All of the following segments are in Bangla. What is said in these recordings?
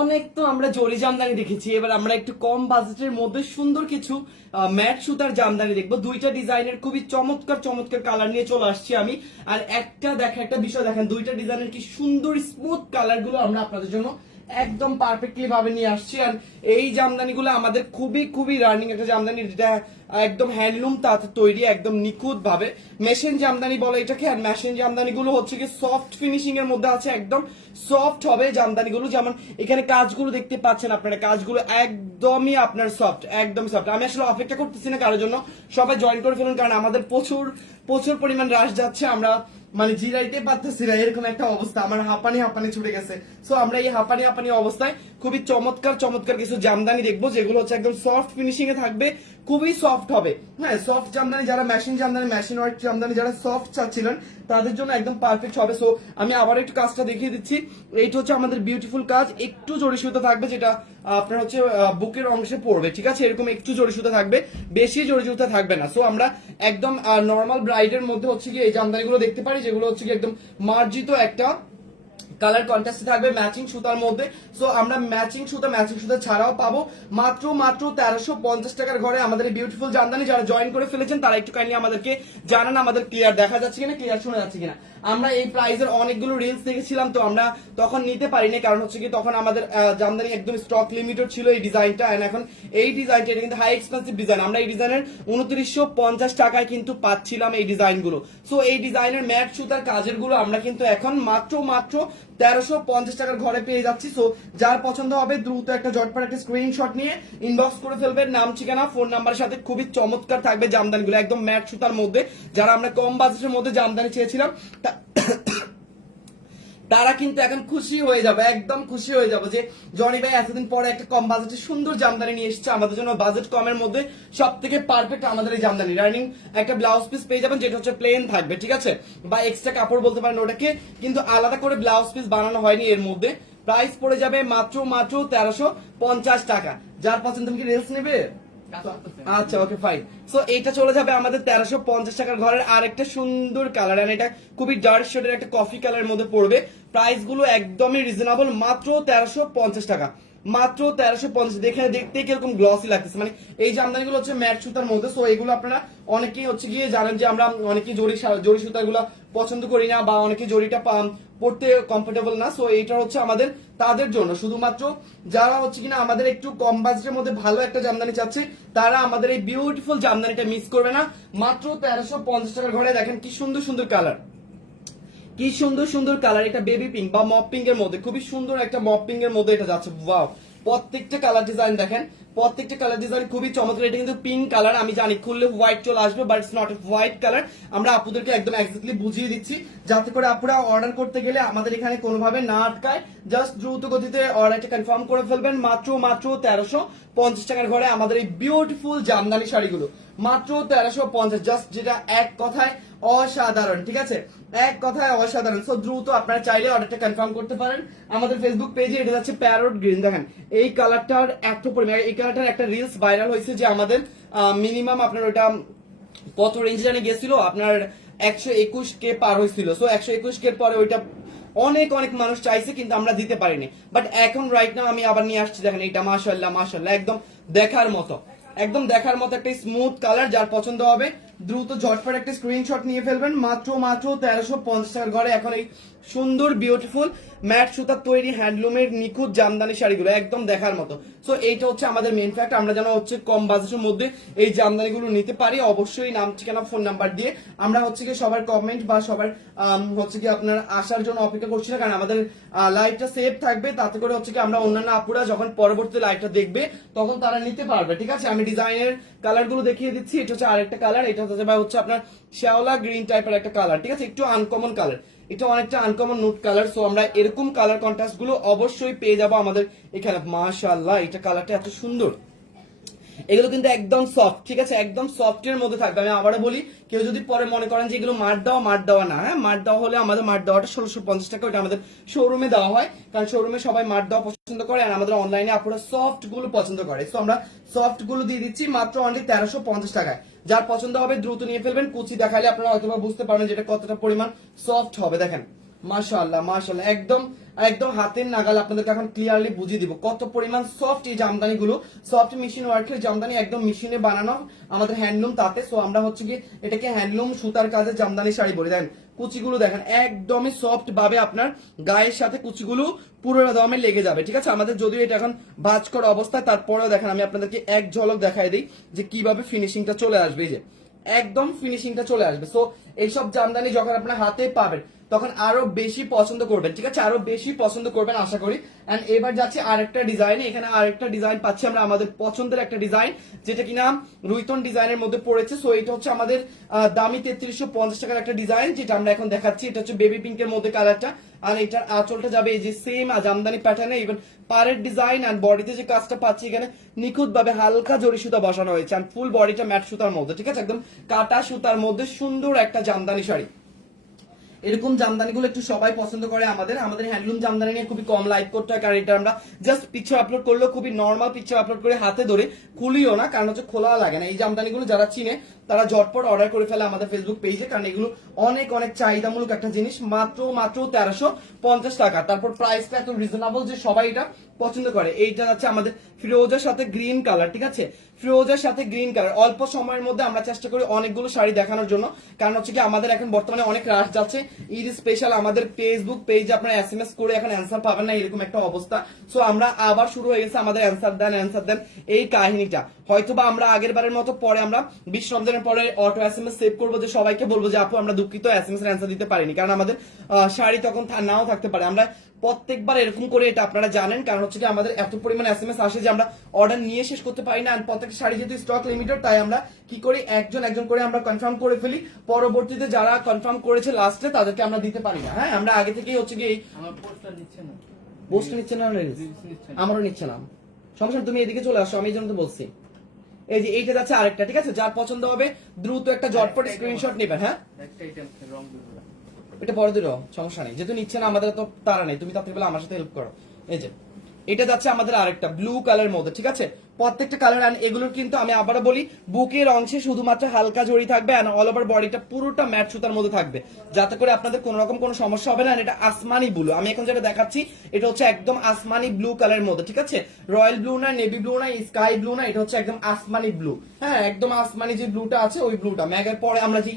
অনেক তো আমরা জরি জামদানি দেখেছি, এবার আমরা একটু কম বাজেটের মধ্যে সুন্দর কিছু ম্যাট সুতার জামদানি দেখবো। দুইটা ডিজাইনের খুবই চমৎকার চমৎকার কালার নিয়ে চলে আসছি আমি। আর একটা বিষয় দেখেন, দুইটা ডিজাইনের কি সুন্দর স্মুথ কালার গুলো আমরা আপনাদের জন্য একদম পারফেক্টলি ভাবে নিয়ে আসছি। আর এই জামদানিগুলো আমাদের খুবই খুবই রানিং একটা জামদানি, যেটা একদম হ্যান্ডলুম তাতে তৈরি, একদম নিখুঁত ভাবে মেশিন জামদানি বলে এটাকে। আর মেশিন জামদানি গুলো হচ্ছে কি সফট ফিনিশিং এর মধ্যে আছে, একদম সফট হবে জামদানি গুলো। যেমন এখানে কাজগুলো দেখতে পাচ্ছেন আপনারা, কাজগুলো একদমই আপনার সফট, একদম সফট। আমি আসলে অপেক্ষা করতেছি না কারোর জন্য, সবাই জয়েন করে ফেলুন, কারণ আমাদের প্রচুর প্রচুর পরিমাণ রাশ যাচ্ছে, আমরা মানে জিরাইতে পারতেছি না, এরকম একটা অবস্থা। আমার হাঁপানি হাঁপানি ছুটে গেছে। সো আমরা এই হাঁপানি হাঁপানি অবস্থায় খুবই চমৎকার চমৎকার কিছু জামদানি দেখবো, যেগুলো হচ্ছে একদম সফট ফিনিশিং এ থাকবে, খুবই সফট হবে। হ্যাঁ, সফট জামদানি যারা machine Jamdani, machine work Jamdani যারা সফট চাচ্ছিলেন তাদের জন্য একদম পারফেক্ট হবে। সো আমি আবার একটু কাজটা দেখিয়ে দিচ্ছি। এইটা হচ্ছে আমাদের বিউটিফুল কাজ, একটু জড়ি সুতা থাকবে, যেটা আপনার হচ্ছে বুকের অংশে পড়বে, ঠিক আছে? এরকম একটু জড়ি সুতা থাকবে, বেশি জড়ি সুতা থাকবে না। সো আমরা একদম নর্মাল ব্রাইডের মধ্যে হচ্ছে কি এই জামদানিগুলো দেখতে পারি, যেগুলো হচ্ছে কি একদম মার্জিত একটা কালার কন্ট্রাস্ট থাকবে ম্যাচিং সুতার মধ্যে। সো আমরা ম্যাচিং সুতা ছাড়াও পাবো মাত্র মাত্র 1350 টাকার ঘরে আমাদের এই বিউটিফুল জামদানি। যারা জয়েন করে ফেলেছেন তারা একটু কাইন্ডলি আমাদেরকে জানান, আমাদের ক্লিয়ার দেখা যাচ্ছে কিনা, ক্লিয়ার শোনা যাচ্ছে কিনা। আমরা এই প্রাইসের অনেকগুলো রিলস দেখেছিলাম, তো আমরা তখন নিতে পারিনি, কারণ হচ্ছে কি তখন আমাদের জামদানি একদম স্টক লিমিটেড ছিল এই ডিজাইনটা। এন্ড এখন এই ডিজাইনটা, এটা কিন্তু হাই এক্সপেন্সিভ ডিজাইন, আমরা এই ডিজাইনের 2950 টাকায় কিন্তু পাচ্ছিলাম এই ডিজাইনগুলো। সো এই ডিজাইনের ম্যাট সুতার কাজের গুলো আমরা কিন্তু এখন মাত্র মাত্র 1350 টাকার ঘরে পেয়ে যাচ্ছি। সো যার পছন্দ হবে দ্রুত একটা ঝটপট একটা স্ক্রিনশট নিয়ে ইনবক্স করে ফেলবেন, নাম ঠিকানা ফোন নাম্বারের সাথে। খুবই চমৎকার থাকবে জামদানিগুলো, একদম ম্যাট সুতার মধ্যে। যারা আমরা কম বাজেটের মধ্যে জামদানি চেয়েছিলাম তারা কিন্তু এখন খুশি হয়ে যাবে, একদম খুশি হয়ে যাবে যে জনি ভাই এতদিন পরে একটা কম বাজেটে সুন্দর জামদানি নিয়ে এসেছে আমাদের জন্য। বাজেট কমের মধ্যে সব থেকে পারফেক্ট আমাদের এই জামদানি। রানিং একটা ব্লাউজ পিস পেয়ে যাবেন, যেটা হচ্ছে প্লেন থাকবে, ঠিক আছে? বা এক্সট্রা কাপড় বলতে পারেন ওটাকে, কিন্তু আলাদা করে ব্লাউজ পিস বানানো হয়নি এর মধ্যে। প্রাইস পড়ে যাবে মাত্র মাত্র 1350 টাকা। যার পছন্দ, তুমি কি রিলস নেবে? আচ্ছা, ওকে ফাইন। সো এইটা চলে যাবে আমাদের 1350 টাকার ঘরের আরেকটা সুন্দর কালার, আর এটা খুবই ডার্ক শেডের একটা কফি কালারের মধ্যে পড়বে। প্রাইস গুলো একদমই রিজনেবল, মাত্র 1350 টাকা, মাত্র 1350। দেখে দেখতে কিরকম গ্লসি লাগতেছে, মানে এই জামদানিগুলো হচ্ছে ম্যাট সুতার মধ্যে। সো এগুলো আপনারা অনেকেই হচ্ছে গিয়ে জানেন যে আমরা অনেকেই জরি সুতাগুলো পছন্দ করি না, বা অনেকে জরিটা পড়তে কমফোর্টেবল না। সো এইটা হচ্ছে আমাদের তাদের জন্য, শুধুমাত্র যারা হচ্ছে কিনা আমাদের একটু কম বাজেটের মধ্যে ভালো একটা জামদানি চাচ্ছে, তারা আমাদের এই বিউটিফুল জামদানিটা মিস করবে না। মাত্র 1350 টাকার ঘরে দেখেন কি সুন্দর সুন্দর কালার, কি সুন্দর সুন্দর কালার। এটা বেবি পিঙ্ক বা মপ পিঙ্ক এর মধ্যে, খুবই সুন্দর একটা মপ পিঙ্ক এর মধ্যে এটা যাচ্ছে। ওয়াও, প্রত্যেকটা কালার ডিজাইন দেখেন, প্রত্যেকটা কালার ডিজাইন খুবই চমৎকার। এটা কিন্তু পিঙ্ক কালার, আমি জানি খুললে হোয়াইট চলে আসবে, but it's not a white colour. আমরা আপুদেরকে একদম এক্স্যাক্টলি বুঝিয়ে দিচ্ছি, যাতে করে আপুরা অর্ডার করতে গেলে আমাদের এখানে কোনোভাবে না আটকায়। জাস্ট দ্রুত গতিতে অর্ডারটা কনফার্ম করে ফেলবেন। মাত্র মাত্র 1350 টাকার ঘরে আমাদের এই বিউটিফুল জামদানি শাড়িগুলো, মাত্র 1350। জাস্ট যেটা এক কথায় অসাধারণ, ঠিক আছে? এক কথায় অসাধারণ। সো দ্রুত আপনারা চাইলে অর্ডারটা কনফার্ম করতে পারেন আমাদের ফেসবুক পেজে। এটা যাচ্ছে প্যারট গ্রিন, দেখেন এই কালারটার এত পরিমাণ, এই কালারটার একটা রিলস ভাইরাল হয়েছে, যে আমাদের মিনিমাম আপনার ওটা কত রেঞ্জ জানে গেছিল, আপনার 121K পার হয়েছিল। সো 121K পরে ওইটা অনেক অনেক মানুষ চাইছে, কিন্তু আমরা দিতে পারিনি। বাট এখন রাইট নাও আমি আবার নিয়ে আসছি, দেখেন এইটা মাশাআল্লাহ মাশাআল্লাহ, একদম দেখার মতো, একদম দেখার মতো একটা স্মুথ কালার। যার পছন্দ হবে দ্রুত ঝটপট একটা স্ক্রিনশট নিয়ে ফেলবেন। মাত্র মাত্র 1350 টাকার ঘরে এখন এই সুন্দর বিউটিফুল ম্যাট সুতার তৈরি হ্যান্ডলুমের নিখুঁত জামদানি শাড়িগুলো একদম দেখার মতো। সো এইটা হচ্ছে আমাদের মেন ফ্যাক্ট, আমরা যেন হচ্ছে কম বাজেটের মধ্যে এই জামদানিগুলো নিতে পারি। অবশ্যই নাম ঠিকানা ফোন নাম্বার দিয়ে আমরা হচ্ছে কি সবার কমেন্ট বা সবার হচ্ছে কি আপনার আসার জন্য অপেক্ষা করছি না, কারণ আমাদের লাইভটা সেভ থাকবে, তাতে করে হচ্ছে কি আমরা অন্যান্য আপুরা যখন পরবর্তী লাইভটা দেখবে তখন তারা নিতে পারবে, ঠিক আছে? আমি ডিজাইনের কালার গুলো দেখিয়ে দিচ্ছি। এটা হচ্ছে আরেকটা কালার, এটা হচ্ছে আপনার শ্যাওলা গ্রিন টাইপের একটা কালার, ঠিক আছে? একটু আনকমন কালার, এটা অনেকটা আনকমন নুট কালার। সো আমরা এরকম কালার কন্ট্রাস্ট গুলো অবশ্যই পেয়ে যাবো আমাদের এখানে। মাশাআল্লাহ, এটা কালারটা এত সুন্দর। এগুলো কিন্তু একদম সফট, ঠিক আছে? একদম সফট এর মধ্যে থাকবে। আমি আবারও বলি, কেউ যদি পরে মনে করেন যে এগুলো মার দেওয়া না, হ্যাঁ, মার দেওয়া হলে আমাদের মার দেওয়াটা 1650 টাকা, ওটা আমাদের শোরুমে দেওয়া হয়, কারণ শোরুমে সবাই মার দেওয়া পছন্দ করে, আর আমাদের অনলাইনে আপনারা সফট গুলো পছন্দ করে। সো আমরা সফট গুলো দিয়ে দিচ্ছি মাত্র অনলি 1350 টাকায়। যার পছন্দ হবে দ্রুত নিয়ে ফেলবেন। কুচি দেখালে আপনারা হয়তো বুঝতে পারবেন যেটা কতটা পরিমাণ সফট হবে। দেখেন মাশাআল্লাহ মাশাআল্লাহ, একদম একদম হাতের নাগাল আপনাদেরকে এখন ক্লিয়ারলি বুঝিয়ে দিব কত পরিমাণ সফট এই জামদানি গুলো। সফট মেশিন ওয়ার্কের জামদানি, একদম মেশিনে বানানো আমাদের হ্যান্ডলুম তাতে। সো আমরা হচ্ছে কি এটাকে হ্যান্ডলুম সুতার কাজের জামদানি শাড়ি বলি। দেখেন কুচিগুলো দেখেন একদমই সফট ভাবে আপনার গায়ের সাথে কুচিগুলো পুরো দমে লেগে যাবে, ঠিক আছে। আমাদের যদিও এটা এখন ভাঁজ করা অবস্থায়, তারপরেও দেখেন আমি আপনাদেরকে এক ঝলক দেখাই দিই যে কিভাবে ফিনিশিংটা চলে আসবে। এই যে একদম ফিনিশিংটা চলে আসবে। সো এইসব জামদানি যখন আপনার হাতে পাবেন তখন আরো বেশি পছন্দ করবেন, ঠিক আছে, আরো বেশি পছন্দ করবেন আশা করি। এন্ড এবার যাচ্ছে আরেকটা ডিজাইনে, এখানে আরেকটা ডিজাইন পাচ্ছি আমরা, আমাদের পছন্দের একটা ডিজাইন যেটা কিনা রুইতন ডিজাইনের মধ্যে পড়েছে। সো এটা হচ্ছে আমাদের দামি 3350 টাকার একটা ডিজাইন, যেটা আমরা এখন দেখাচ্ছি। এটা হচ্ছে বেবি পিঙ্কের মধ্যে কালারটা, আর এটার আঁচলটা যাবে এই যে সেম জামদানি প্যাটার্নে, ইভেন পাড়ের ডিজাইন এন্ড বডিতে যে কাজটা পাচ্ছি এখানে নিখুঁত ভাবে হালকা জরি সুতা বসানো হয়েছে, এন্ড ফুল বডিটা ম্যাট সুতার মধ্যে, ঠিক আছে, একদম কাটা সুতার মধ্যে সুন্দর একটা জামদানি শাড়ি। এরকম জামদানিগুলো একটু সবাই পছন্দ করে। আমাদের হ্যান্ডলুম জামদানি নিয়ে খুবই কম লাইক করতে হয়, কারণ এটা আমরা জাস্ট পিকচার আপলোড করলেও খুবই নর্মাল পিকচার আপলোড করে হাতে ধরে খুলিও না, কারণ হচ্ছে খোলা লাগে না। এই জামদানিগুলো যারা চিনে তারা ঝটপট অর্ডার করে ফেলে আমাদের ফেসবুক পেজে, কারণ এগুলো অনেক অনেক চাহিদামূলক একটা জিনিস। মাত্র 1350 টাকা, তারপর প্রাইসটা এত রিজনেবল যে সবাই এটা পছন্দ করে। এইটা হচ্ছে আমাদের ফিরোজার সাথে গ্রিন কালার, ঠিক আছে, ফিরোজার সাথে গ্রিন কালার। অল্প সময়ের মধ্যে আমরা চেষ্টা করি অনেকগুলো শাড়ি দেখানোর জন্য, কারণ হচ্ছে কি আমাদের এখন বর্তমানে অনেক রাশ যাচ্ছে। ঈদ স্পেশাল আমাদের ফেসবুক পেজে আপনারা SMS করে এখন অ্যান্সার পাবেন না, এরকম একটা অবস্থা। সো আমরা আবার শুরু হয়ে গেছে আমাদের অ্যান্সার দেন এই কাহিনীটা। হয়তোবা আমরা আগের বারের মতো পরে আমরা 20 রমজানের পরে অটো SMS সেভ করবো, যে সবাইকে বলবো যে আপু আমরা দুঃখিত SMS এর অ্যান্সার দিতে পারিনি, কারণ আমাদের শাড়ি তখন নাও থাকতে পারে। আমরা প্রত্যেকবার এরকম করে, এটা আপনারা জানেন, কারণ হচ্ছে কি আমাদের এত পরিমাণ SMS আসে যে আমরা অর্ডার নিয়ে শেষ করতে পারি না। প্রত্যেকটা শাড়ি যেহেতু স্টক লিমিটেড, তাই আমরা কি করি একজন একজন করে আমরা কনফার্ম করে ফেলি, পরবর্তীতে যারা কনফার্ম করেছে লাস্টে তাদেরকে আমরা দিতে পারি না। হ্যাঁ, আমরা আগে থেকেই হচ্ছে কি আমার পোস্টার নিচ্ছে না, পোস্ট নিচ্ছে না, আমারও নিচ্ছে না। সমস্যা, তুমি এদিকে চলে আসো, আমি এই জন্য তো বলছি। এই যে এইটা যাচ্ছে আরেকটা, ঠিক আছে, যার পছন্দ হবে দ্রুত একটা ঝটপট স্ক্রিনশট নেবেন। হ্যাঁ, একটা আইটেম রং দুটো, এটা পরে দিল, সমস্যা নেই, যেহেতু নিচ্ছে না আমাদের তো তারা নেই, তুমি তাড়াতাড়ি আমার সাথে হেল্প করো। এই যে এটা যাচ্ছে আমাদের আরেকটা ব্লু কালারের মধ্যে, ঠিক আছে, প্রত্যেকটা কালার। এন্ড এগুলোর কিন্তু আমি আবারও বলি বুকের অংশে শুধুমাত্র হালকা জড়ি থাকবে, এন্ড অল ওভার বডিটা পুরোটা ম্যাট সুতার মধ্যে থাকবে, যাতে করে আপনাদের কোনো রকম কোনো সমস্যা হবে না। এটা আসমানি ব্লু, আমি এখন যেটা দেখাচ্ছি এটা হচ্ছে একদম আসমানি ব্লু কালারের মধ্যে, ঠিক আছে, রয়্যাল ব্লু না, নেভি ব্লু না, স্কাই ব্লু না, এটা হচ্ছে একদম আসমানি ব্লু। হ্যাঁ, একদম আসমানি যে ব্লুটা আছে ওই ব্লুটা, ম্যাগের পরে আমরা যে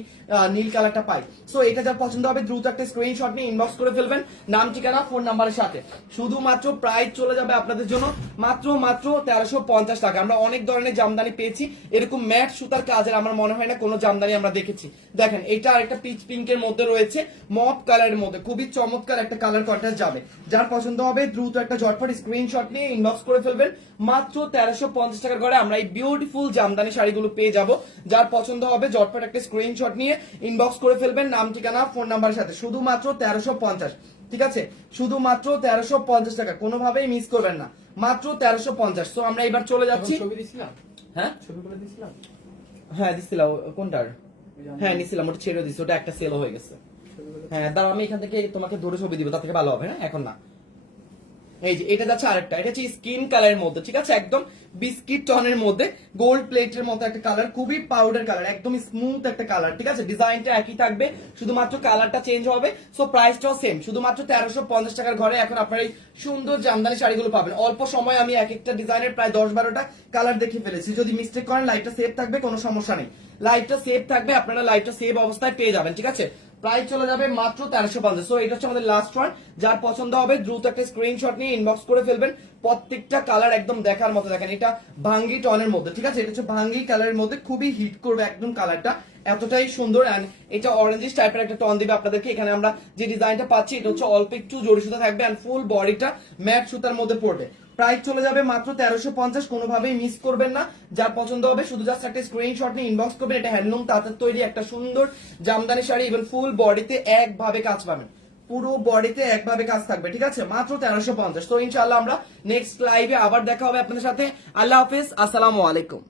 নীল কালারটা পাই। সো এটা যার পছন্দ হবে দ্রুত একটা স্ক্রিনশট নিয়ে ইনবক্স করে ফেলবেন, নাম ঠিকানা ফোন নাম্বারের সাথে। শুধুমাত্র প্রাইস চলে যাবে আপনাদের জন্য মাত্র 1350 টাকা। আমরা অনেক ধরনের জামদানি পেয়েছি, এরকম ম্যাট সুতার কাজের আমার মনে হয় না কোনো জামদানি আমরা দেখেছি। দেখেন এটা আরেকটা পিচ পিঙ্কের মধ্যে রয়েছে, মপ কালারের মধ্যে, খুবই চমৎকার একটা কালার কন্ট্রাস্ট যাবে। যার পছন্দ হবে দ্রুত একটা ঝটপট স্ক্রিনশট নিয়ে ইনবক্স করে ফেলবেন। মাত্র 1350 টাকার ঘরে আমরা এই বিউটিফুল জামদানি শাড়িগুলো পেয়ে যাব। যার পছন্দ হবে ঝটপট একটা স্ক্রিনশট নিয়ে ইনবক্স করে ফেলবেন, নাম ঠিকানা ফোন নাম্বারের সাথে। শুধুমাত্র 1350, ঠিক আছে, শুধুমাত্র 1350 টাকা, কোনোভাবেই মিস করবেন না, মাত্র 1350। তো আমরা এবার চলে যাচ্ছি। ছবি দিছিলাম, হ্যাঁ ছবি করে দিছিলাম, হ্যাঁ দিছিলাম, কোনটার? হ্যাঁ নিছিলাম, ওটা ছেড়ে দিছি, ওটা একটা সেল হয়ে গেছে। হ্যাঁ দাঁড়াও, আমি এখান থেকে তোমাকে ধরে ছবি দিব, তার থেকে ভালো হবে। হ্যাঁ, এখন না। এই যে এটা যাচ্ছে আরেকটা, এটা হচ্ছে স্কিন কালারের মধ্যে, ঠিক আছে, একদম বিস্কিট টনের মধ্যে গোল্ড প্লেটের মতো একটা কালার, খুবই পাউডার কালার, একদম স্মুথ একটা কালার, ঠিক আছে, ডিজাইনটা একই থাকবে, শুধুমাত্র কালারটা চেঞ্জ হবে। সো প্রাইসটাও সেম, শুধুমাত্র 1350 টাকার ঘরে এখন আপনারা এই সুন্দর জামদানি শাড়িগুলো পাবেন। অল্প সময় আমি এক একটা ডিজাইনের প্রায় 10-12টা কালার দেখিয়ে ফেলেছি। যদি মিস্টেক করেন লাইভটা সেভ থাকবে, কোনো সমস্যা নেই, লাইভটা সেভ থাকবে, আপনারা লাইভটা সেভ অবস্থায় পেয়ে যাবেন, ঠিক আছে। প্রাইস চলে যাবে মাত্র 1350। সো এটা হচ্ছে আমাদের লাস্ট ওয়ান, যার পছন্দ হবে দ্রুত একটা স্ক্রিনশট নিয়ে ইনবক্স করে ফেলবেন। প্রত্যেকটা কালার একদম দেখার মতো। দেখেন এটা ভাঙ্গি টনের মধ্যে, ঠিক আছে, এটা হচ্ছে ভাঙ্গি কালারের মধ্যে, খুবই হিট করবে একদম কালারটা, এতটাই সুন্দর। এন্ড এটা অরেঞ্জিশ টাইপের একটা টন দিবে আপনাদেরকে। এখানে আমরা যে ডিজাইনটা পাচ্ছি এটা হচ্ছে অল্প একটু জরি সুতা থাকবে, এন্ড ফুল বডিটা ম্যাট সুতার মধ্যে পড়বে। প্রাইস চলে যাবে মাত্র 1350, কোনোভাবেই মিস করবেন না। যার পছন্দ হবে শুধু জাস্ট একটা স্ক্রিনশট নিয়ে ইনবক্স করবেন। এটা হ্যান্ডলুম তাঁতের তৈরি একটা সুন্দর জামদানি শাড়ি, ইভেন ফুল বডিতে একভাবে কাজ পাবেন, পুরো বডিতে একভাবে কাজ থাকবে, ঠিক আছে, মাত্র 1350। তো ইনশাআল্লাহ আমরা নেক্সট লাইভে আবার দেখা হবে আপনাদের সাথে। আল্লাহ হাফেজ, আসসালামু আলাইকুম।